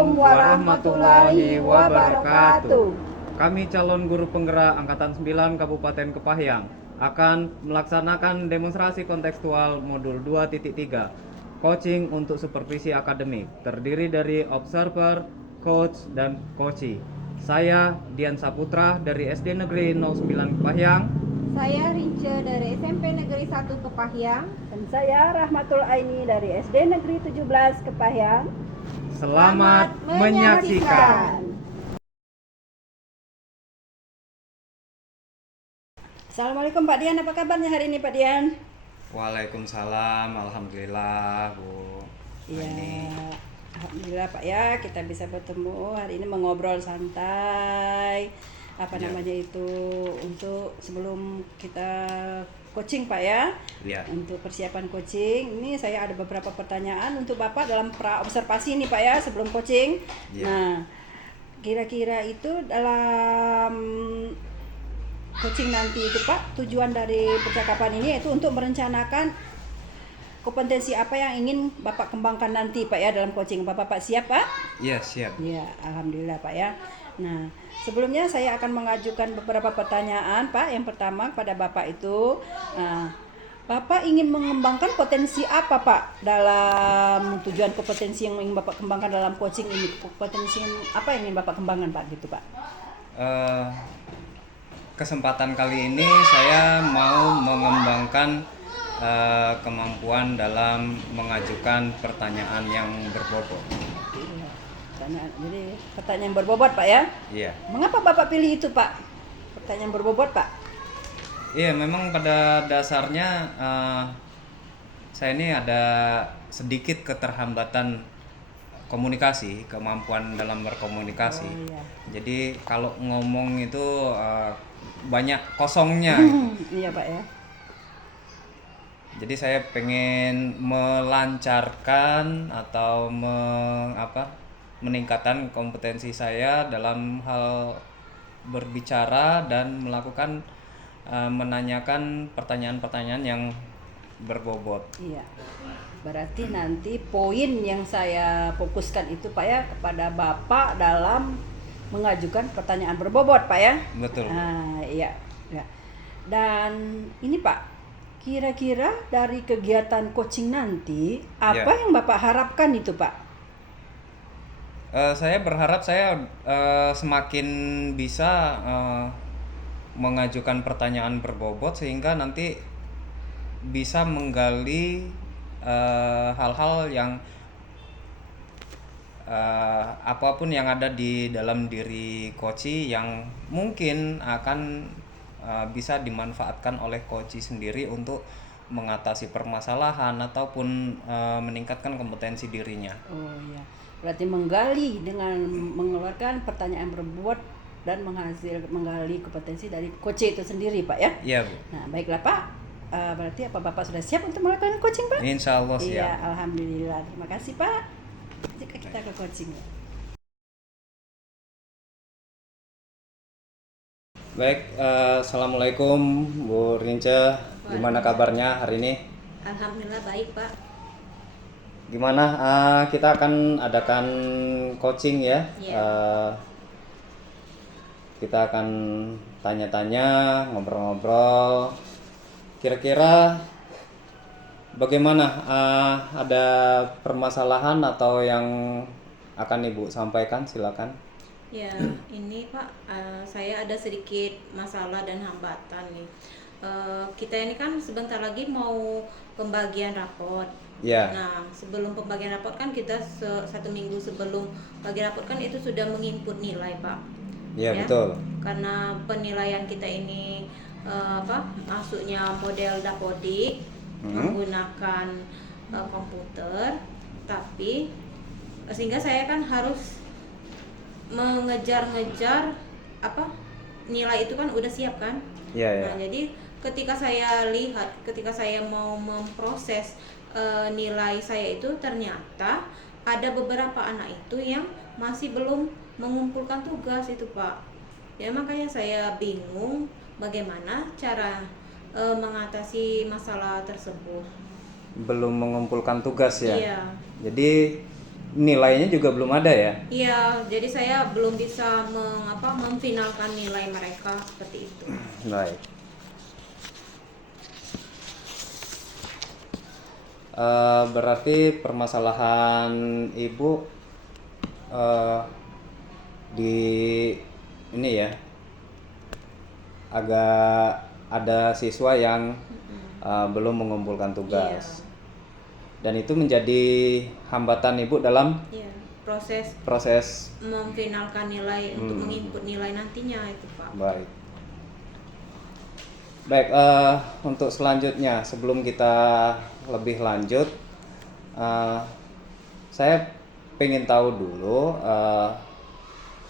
Assalamualaikum warahmatullahi wabarakatuh. Kami calon guru penggerak Angkatan 9 Kabupaten Kepahyang akan melaksanakan demonstrasi kontekstual modul 2.3 coaching untuk supervisi akademik terdiri dari observer, coach, dan coachee. Saya Dian Saputra dari SD Negeri 09 Kepahyang. Saya Rince dari SMP Negeri 1 Kepahyang. Dan saya Rahmatul Aini dari SD Negeri 17 Kepahyang. Selamat menyaksikan. Assalamualaikum Pak Dian, apa kabarnya hari ini Pak Dian? Waalaikumsalam, alhamdulillah Bu. Iya, alhamdulillah Pak ya, kita bisa bertemu hari ini mengobrol santai. Namanya itu untuk sebelum kita coaching Pak ya. Iya. Untuk persiapan coaching, ini saya ada beberapa pertanyaan untuk Bapak dalam pra observasi nih Pak ya sebelum coaching. Iya. Nah, kira-kira itu dalam coaching nanti itu Pak, tujuan dari percakapan ini yaitu untuk merencanakan kompetensi apa yang ingin Bapak kembangkan nanti Pak ya dalam coaching. Bapak siap Pak? Iya, siap. Ya, alhamdulillah Pak ya. Nah, sebelumnya saya akan mengajukan beberapa pertanyaan Pak. Yang pertama pada Bapak itu, Bapak ingin mengembangkan potensi apa Pak dalam tujuan kompetensi yang ingin Bapak kembangkan dalam coaching ini? Kompetensi apa yang ingin Bapak kembangkan Pak gitu Pak? Kesempatan kali ini saya mau mengembangkan kemampuan dalam mengajukan pertanyaan yang berbobot. Jadi pertanyaan berbobot Pak ya? Iya. Mengapa Bapak pilih itu Pak? Pertanyaan berbobot Pak? Iya, memang pada dasarnya saya ini ada sedikit keterhambatan komunikasi, kemampuan dalam berkomunikasi. Oh, iya. Jadi kalau ngomong itu banyak kosongnya. Gitu. Iya Pak ya. Jadi saya pengen melancarkan atau meningkatkan kompetensi saya dalam hal berbicara dan melakukan menanyakan pertanyaan-pertanyaan yang berbobot. Iya. Berarti nanti poin yang saya fokuskan itu Pak ya kepada Bapak dalam mengajukan pertanyaan berbobot Pak ya. Betul. Iya. Ya. Dan ini Pak, kira-kira dari kegiatan coaching nanti apa yang Bapak harapkan itu Pak? Saya berharap saya semakin bisa mengajukan pertanyaan berbobot sehingga nanti bisa menggali hal-hal yang apapun yang ada di dalam diri coachee yang mungkin akan bisa dimanfaatkan oleh coachee sendiri untuk mengatasi permasalahan ataupun meningkatkan kompetensi dirinya. Oh iya. Berarti menggali dengan mengeluarkan pertanyaan berbobot dan menggali kompetensi dari coachee itu sendiri Pak ya. Iya Bu. Nah baiklah Pak, berarti apa Bapak sudah siap untuk melakukan coaching Pak? Insya Allah siap. Iya, alhamdulillah. Terima kasih Pak. Jika kita ke coaching. Baik, assalamualaikum Bu Rince. Gimana kabarnya hari ini? Alhamdulillah baik Pak. Gimana? Kita akan adakan coaching ya. Iya. Kita akan tanya-tanya, ngobrol-ngobrol. Kira-kira bagaimana? Ada permasalahan atau yang akan Ibu sampaikan? Silakan. Ya, ini Pak, saya ada sedikit masalah dan hambatan nih. Kita ini kan sebentar lagi mau pembagian raport. Ya. Nah, sebelum pembagian raport kan kita satu minggu sebelum bagian raport kan itu sudah menginput nilai Pak. Ya, betul. Karena penilaian kita ini masuknya model Dapodik menggunakan komputer, tapi sehingga saya kan harus mengejar-ngejar nilai itu kan udah siap kan. Iya. Nah, jadi ketika saya mau memproses nilai saya itu ternyata ada beberapa anak itu yang masih belum mengumpulkan tugas itu Pak. Ya makanya saya bingung bagaimana cara mengatasi masalah tersebut. Belum mengumpulkan tugas ya. Iya. Jadi nilainya juga belum ada ya? Iya, jadi saya belum bisa memfinalkan nilai mereka seperti itu. Baik. Berarti permasalahan ibu di ini ya, agak ada siswa yang belum mengumpulkan tugas, dan itu menjadi hambatan ibu dalam Iya, proses proses. memfinalkan nilai untuk menginput nilai nantinya itu Pak. Baik. Baik, untuk selanjutnya sebelum kita lebih lanjut, saya pengen tahu dulu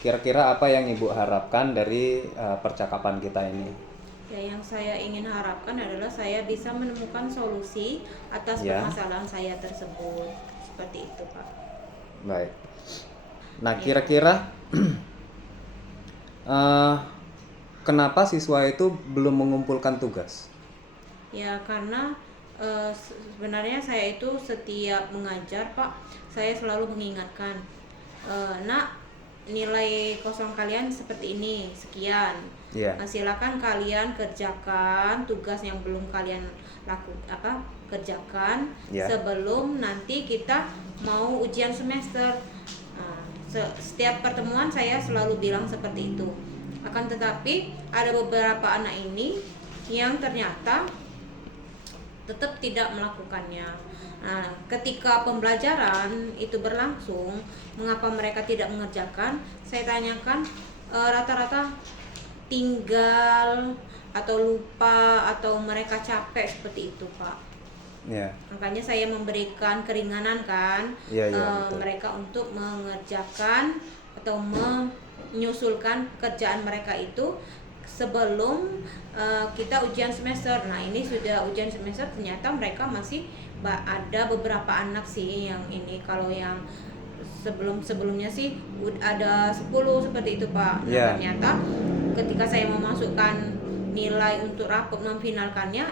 kira-kira apa yang ibu harapkan dari percakapan kita ini. Ya, yang saya ingin harapkan adalah saya bisa menemukan solusi atas Ya. permasalahan saya tersebut. Seperti itu, Pak. Baik. Nah, Ya. kira-kira kenapa siswa itu belum mengumpulkan tugas? Ya, karena sebenarnya saya itu setiap mengajar, Pak, saya selalu mengingatkan, nak, nilai kosong kalian seperti ini, sekian. Iya. Silakan kalian kerjakan tugas yang belum kalian kerjakan Ya. sebelum nanti kita mau ujian semester. Setiap pertemuan saya selalu bilang seperti itu. Akan tetapi ada beberapa anak ini yang ternyata tetap tidak melakukannya. Nah, ketika pembelajaran itu berlangsung, mengapa mereka tidak mengerjakan? Saya tanyakan, rata-rata tinggal atau lupa atau mereka capek seperti itu, Pak. Ya. Makanya saya memberikan keringanan kan, Iya, betul. mereka untuk mengerjakan atau menyusulkan kerjaan mereka itu sebelum kita ujian semester. Nah, ini sudah ujian semester, ternyata mereka masih ada beberapa anak sih yang ini, kalau yang sebelumnya sih ada 10 seperti itu, Pak. Nah, Ya. ternyata ketika saya memasukkan nilai untuk rapot memfinalkannya,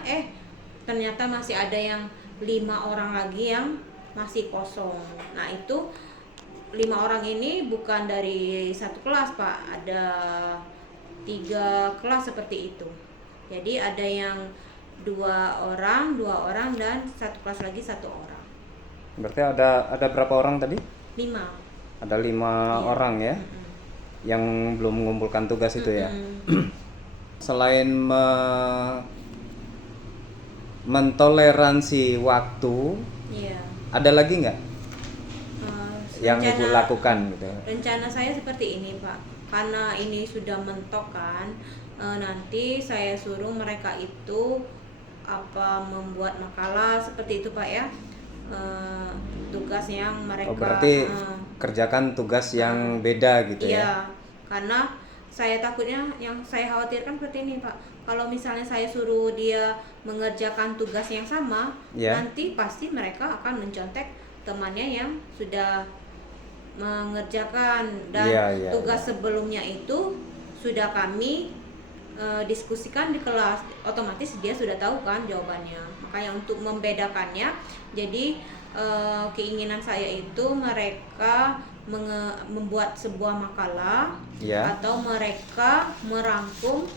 ternyata masih ada yang 5 orang lagi yang masih kosong. Nah, itu 5 orang ini bukan dari satu kelas, Pak. Ada 3 kelas seperti itu. Jadi ada yang 2 orang dan satu kelas lagi 1 orang. Berarti ada berapa orang tadi? 5. Ada 5 Iya. orang ya, yang belum mengumpulkan tugas itu ya. Selain mentoleransi waktu, Iya. ada lagi nggak yang ibu Rencana- lakukan gitu? Rencana saya seperti ini, Pak. Karena ini sudah mentok kan, nanti saya suruh mereka itu membuat makalah seperti itu, Pak ya. Tugas yang mereka Berarti kerjakan tugas yang beda gitu iya, ya? karena saya takutnya, yang saya khawatirkan seperti ini, Pak. Kalau misalnya saya suruh dia mengerjakan tugas yang sama, Ya. nanti pasti mereka akan mencontek temannya yang sudah mengerjakan, dan Iya, tugas sebelumnya itu sudah kami diskusikan di kelas, otomatis dia sudah tahu kan jawabannya. Makanya untuk membedakannya, jadi keinginan saya itu mereka membuat sebuah makalah, Ya. atau mereka merangkum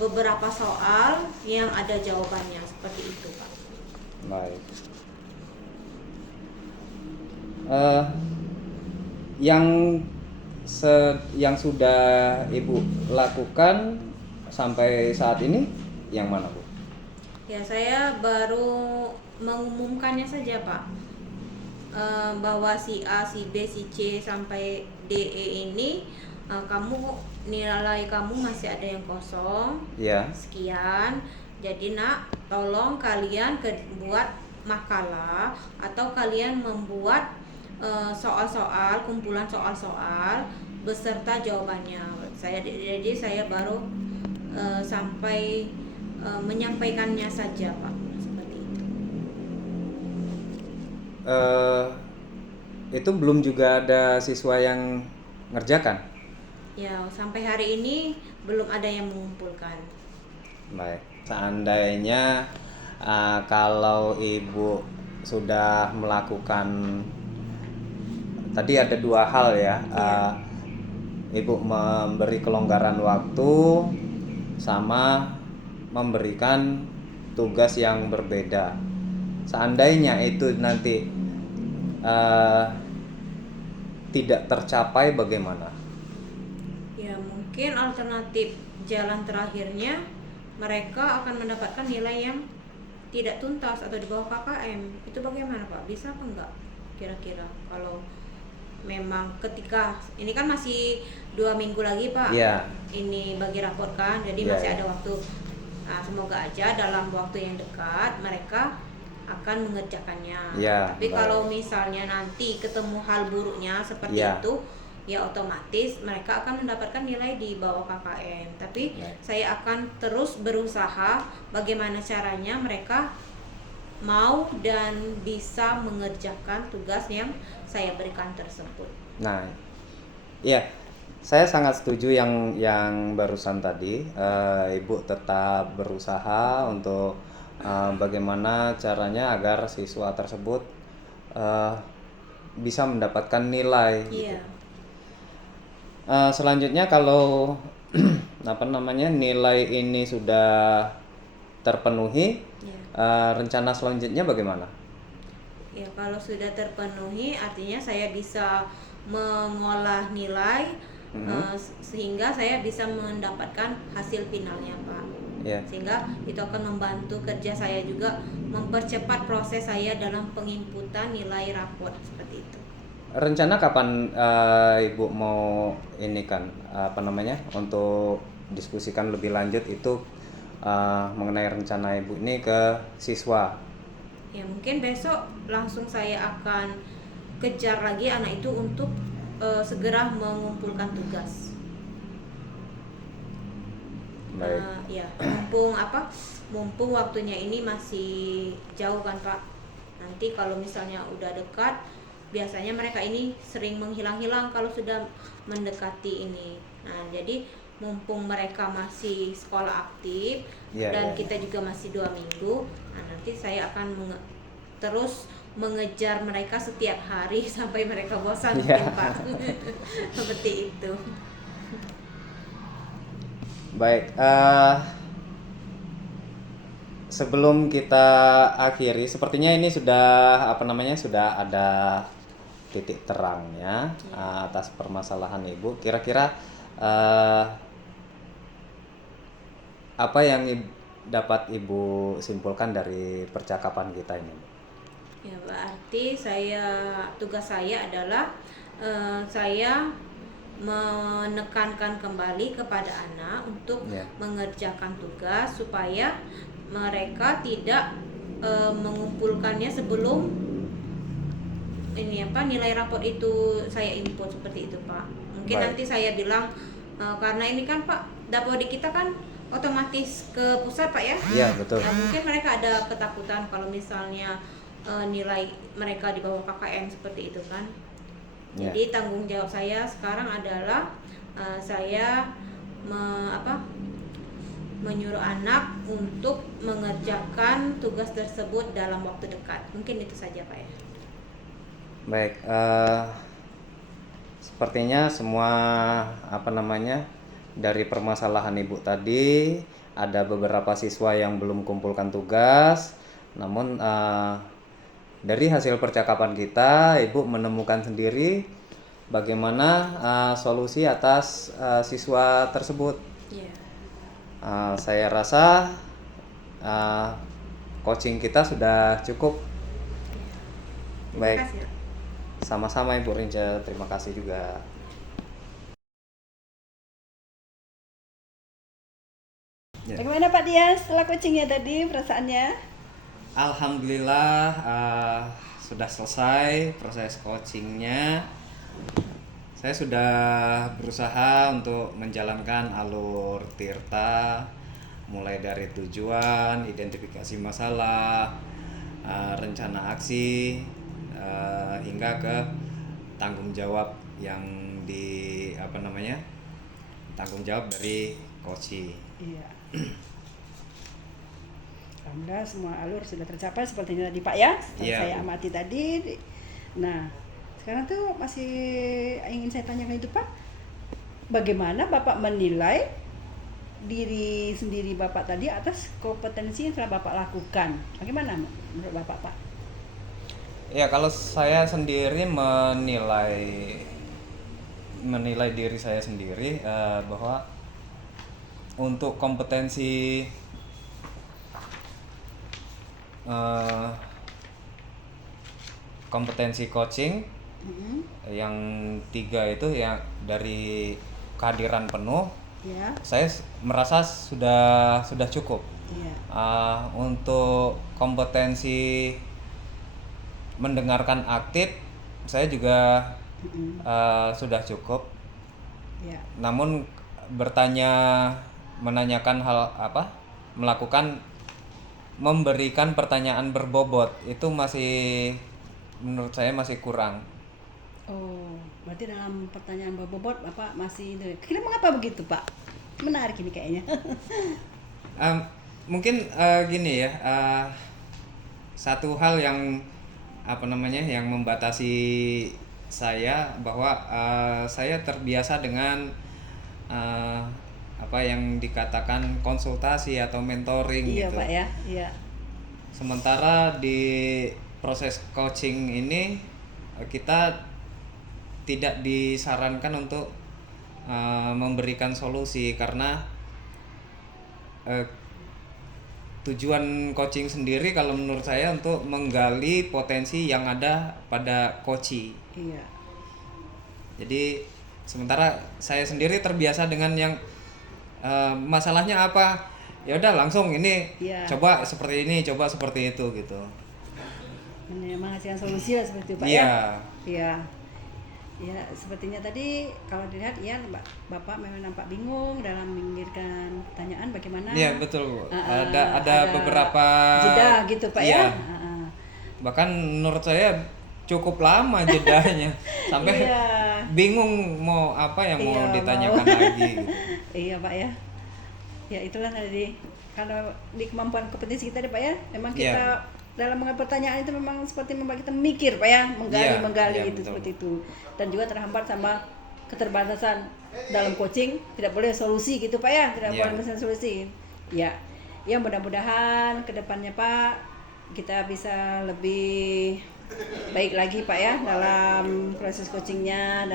beberapa soal yang ada jawabannya, seperti itu, Pak. Baik. Yang sudah ibu lakukan sampai saat ini yang mana, Bu? Ya, saya baru mengumumkannya saja, Pak, bahwa si A, si B, si C sampai DE ini, nilai kamu masih ada yang kosong, Ya. sekian. Jadi nak, tolong kalian buat makalah atau kalian membuat soal-soal, kumpulan soal-soal beserta jawabannya. Jadi saya baru sampai menyampaikannya saja, Pak, seperti itu. Itu belum juga ada siswa yang ngerjakan? Ya, sampai hari ini belum ada yang mengumpulkan. Baik. Seandainya kalau ibu sudah melakukan tadi ada dua hal ya. Ibu memberi kelonggaran waktu sama memberikan tugas yang berbeda. Seandainya itu nanti tidak tercapai, bagaimana? Ya mungkin alternatif jalan terakhirnya mereka akan mendapatkan nilai yang tidak tuntas atau di bawah KKM. Itu bagaimana Pak? Bisa apa enggak kira-kira kalau memang ketika ini kan masih 2 minggu lagi Pak, ini bagi rapor kan, jadi masih ada waktu. Nah, semoga aja dalam waktu yang dekat mereka akan mengerjakannya. Tapi kalau misalnya nanti ketemu hal buruknya seperti itu, ya otomatis mereka akan mendapatkan nilai di bawah KKM. Tapi saya akan terus berusaha bagaimana caranya mereka mau dan bisa mengerjakan tugas yang saya berikan tersebut. Nah, iya, saya sangat setuju yang barusan tadi. Ibu tetap berusaha untuk bagaimana caranya agar siswa tersebut bisa mendapatkan nilai. Gitu. Selanjutnya kalau nilai ini sudah terpenuhi, rencana selanjutnya bagaimana? Ya kalau sudah terpenuhi artinya saya bisa mengolah nilai sehingga saya bisa mendapatkan hasil finalnya Pak. Sehingga itu akan membantu kerja saya juga, mempercepat proses saya dalam penginputan nilai raport seperti itu. Rencana kapan Ibu mau untuk diskusikan lebih lanjut itu mengenai rencana Ibu ini ke siswa? Ya mungkin besok langsung saya akan kejar lagi anak itu untuk segera mengumpulkan tugas. Ya mumpung waktunya ini masih jauh kan Pak. Nanti kalau misalnya udah dekat, biasanya mereka ini sering menghilang-hilang kalau sudah mendekati ini. Nah jadi mumpung mereka masih sekolah aktif dan kita juga masih 2 minggu, nah nanti saya akan terus mengejar mereka setiap hari sampai mereka bosan Pak. Seperti itu. Baik, sebelum kita akhiri, sepertinya ini sudah sudah ada titik terangnya atas permasalahan Ibu. Kira-kira apa yang dapat Ibu simpulkan dari percakapan kita ini? Ya berarti tugas saya adalah saya menekankan kembali kepada anak untuk mengerjakan tugas supaya mereka tidak mengumpulkannya sebelum nilai raport itu saya input seperti itu Pak. Mungkin nanti saya bilang karena ini kan Pak Dapodik kita kan otomatis ke pusat Pak ya. Iya betul. Nah, mungkin mereka ada ketakutan kalau misalnya nilai mereka di bawah KKM seperti itu kan. Jadi tanggung jawab saya sekarang adalah saya menyuruh anak untuk mengerjakan tugas tersebut dalam waktu dekat. Mungkin itu saja Pak ya. Baik, sepertinya semua dari permasalahan Ibu tadi, ada beberapa siswa yang belum kumpulkan tugas. Namun dari hasil percakapan kita, Ibu menemukan sendiri bagaimana solusi atas siswa tersebut. Saya rasa coaching kita sudah cukup. Baik, sama-sama Ibu Rinca, terima kasih juga. Bagaimana Pak Dias setelah coachingnya tadi perasaannya? Alhamdulillah sudah selesai proses coachingnya. Saya sudah berusaha untuk menjalankan alur Tirta, mulai dari tujuan, identifikasi masalah, rencana aksi, hingga ke tanggung jawab yang tanggung jawab dari coaching. Iya. Alhamdulillah semua alur sudah tercapai seperti tadi Pak ya. Saya amati tadi. Nah, Sekarang tuh masih ingin saya tanyakan itu Pak, bagaimana Bapak menilai diri sendiri Bapak tadi atas kompetensi yang telah Bapak lakukan? Bagaimana menurut Bapak Pak? Ya, kalau saya sendiri menilai diri saya sendiri bahwa untuk kompetensi coaching yang 3 itu yang dari kehadiran penuh, Ya. saya merasa sudah cukup. Iya. Untuk kompetensi mendengarkan aktif, saya juga sudah cukup. Ya. Namun menanyakan hal apa, memberikan pertanyaan berbobot itu masih, menurut saya masih kurang. Oh, berarti dalam pertanyaan berbobot Bapak masih itu. Kira mengapa begitu Pak? Menarik ini kayaknya. Mungkin gini ya, satu hal yang yang membatasi saya bahwa saya terbiasa dengan yang dikatakan konsultasi atau mentoring Iya gitu. Pak ya, iya. Sementara di proses coaching ini kita tidak disarankan untuk memberikan solusi, karena tujuan coaching sendiri kalau menurut saya untuk menggali potensi yang ada pada coachee. Iya. Jadi sementara saya sendiri terbiasa dengan yang masalahnya apa, ya udah langsung ini, Iya. coba seperti ini, coba seperti itu gitu. Menghasilkan solusi lah seperti itu Pak Iya. ya. Iya. Ya, sepertinya tadi kalau dilihat ya Bapak memang nampak bingung dalam memikirkan pertanyaan bagaimana. Iya, betul Bu. Ada beberapa jeda gitu Pak iya. ya. Bahkan menurut saya cukup lama jedanya sampai Iya. bingung mau apa yang mau Iya, ditanyakan lagi gitu. Iya Pak ya. Ya itulah tadi, kalau di kemampuan kompetensi kita Pak ya, memang kita dalam mengambil pertanyaan itu memang seperti membuat kita mikir Pak ya, menggali Iya, itu betul. seperti itu. Dan juga terhambat sama keterbatasan dalam coaching, tidak boleh solusi gitu Pak ya, tidak boleh memesan solusi. Ya. Ya mudah-mudahan kedepannya Pak kita bisa lebih baik lagi Pak ya dalam proses coachingnya,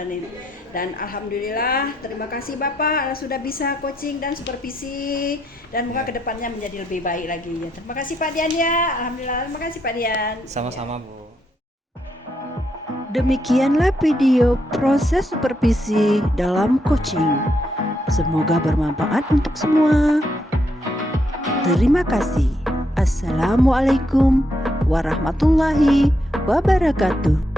dan alhamdulillah terima kasih Bapak sudah bisa coaching dan supervisi, dan semoga kedepannya menjadi lebih baik lagi ya. Terima kasih Pak Dian ya, alhamdulillah terima kasih Pak Dian. Sama-sama Bu. Demikianlah video proses supervisi dalam coaching. Semoga bermanfaat untuk semua. Terima kasih. Assalamualaikum warahmatullahi wabarakatuh.